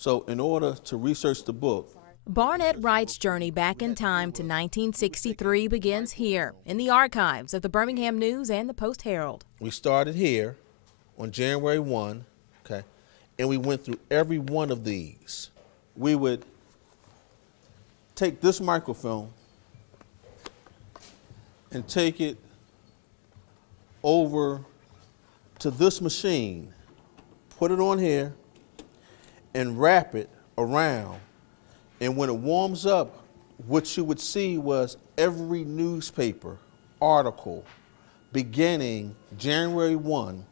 So in order to research the book, Barnett Wright's journey back in time to 1963 begins here in the archives of the Birmingham News and the Post-Herald. we started here on January 1, okay, and we went through every one of these. We would take this microfilm and take it over to this machine, put it on here, and wrap it around. And when it warms up, what you would see was every newspaper article beginning January 1.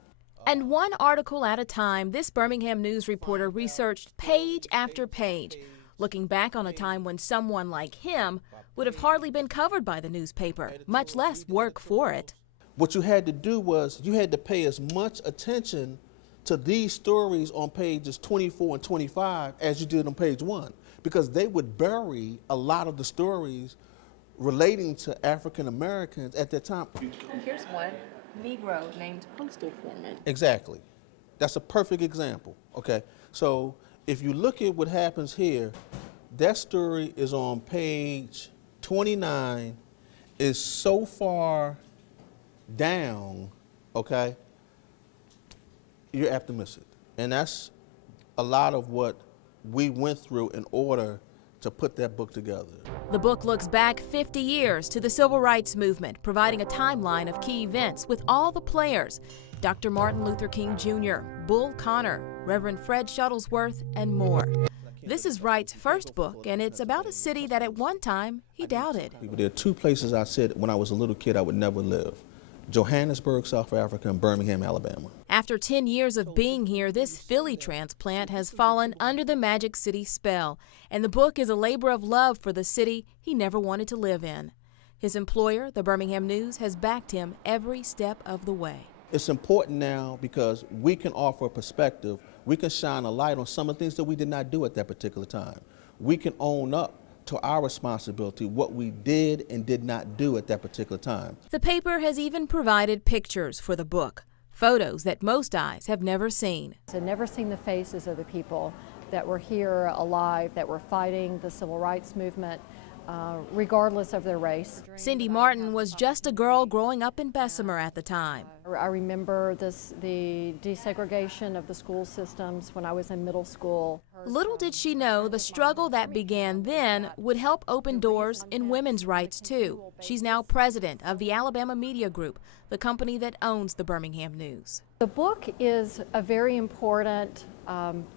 And one article at a time, this Birmingham News reporter researched page after page, looking back on a time when someone like him would have hardly been covered by the newspaper, much less work for it. What you had to do was you had to pay as much attention to these stories on pages 24 and 25 as you did on page 1, because they would bury a lot of the stories relating to African Americans at that time. Here's one, Negro named postal foreman. Exactly. That's a perfect example, okay? So if you look at what happens here, that story is on page 29, is so far down, okay, you're apt to miss it. And that's a lot of what we went through in order to put that book together. The book looks back 50 years to the Civil Rights Movement, providing a timeline of key events with all the players: Dr. Martin Luther King Jr., Bull Connor, Reverend Fred Shuttlesworth, and more. This is Wright's first book, and it's about a city that at one time he doubted. There are two places I said when I was a little kid I would never live: Johannesburg, South Africa, and Birmingham, Alabama. After 10 years of being here, this Philly transplant has fallen under the Magic City spell, and the book is a labor of love for the city he never wanted to live in. His employer, the Birmingham News, has backed him every step of the way. It's important now because we can offer a perspective. We can shine a light on some of the things that we did not do at that particular time. We can own up to our responsibility, what we did and did not do at that particular time. The paper has even provided pictures for the book, photos that most eyes have never seen. I've never seen the faces of the people that were here alive, that were fighting the civil rights movement, regardless of their race. Cindy Martin was just a girl growing up in Bessemer at the time. I remember the desegregation of the school systems when I was in middle school. Little did she know the struggle that began then would help open doors in women's rights too. She's now president of the Alabama Media Group, the company that owns the Birmingham News. The book is a very important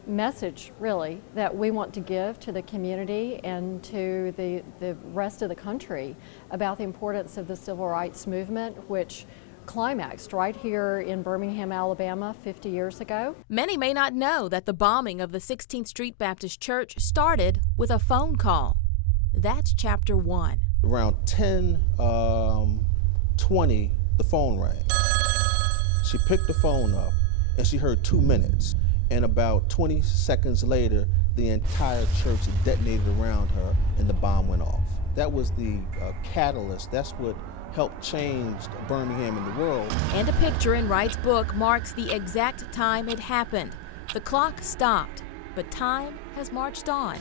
message, really, that we want to give to the community and to the rest of the country about the importance of the civil rights movement, which climaxed right here in Birmingham, Alabama 50 years ago. Many may not know that the bombing of the 16th Street Baptist Church started with a phone call. That's chapter 1. Around 10:20, the phone rang. She picked the phone up and she heard 2 minutes. And about 20 seconds later, the entire church detonated around her and the bomb went off. That was the catalyst. That's what helped change Birmingham and the world. And a picture in Wright's book marks the exact time it happened. The clock stopped, but time has marched on.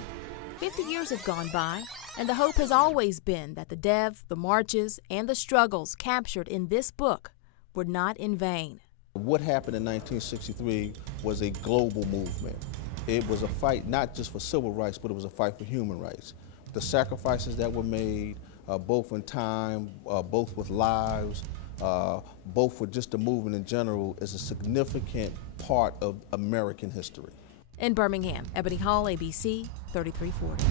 50 years have gone by, and the hope has always been that the deaths, the marches, and the struggles captured in this book were not in vain. What happened in 1963 was a global movement. It was a fight not just for civil rights, but it was a fight for human rights. The sacrifices that were made, both in time, both with lives, both for just the movement in general, is a significant part of American history. In Birmingham, Ebony Hall, ABC 3340.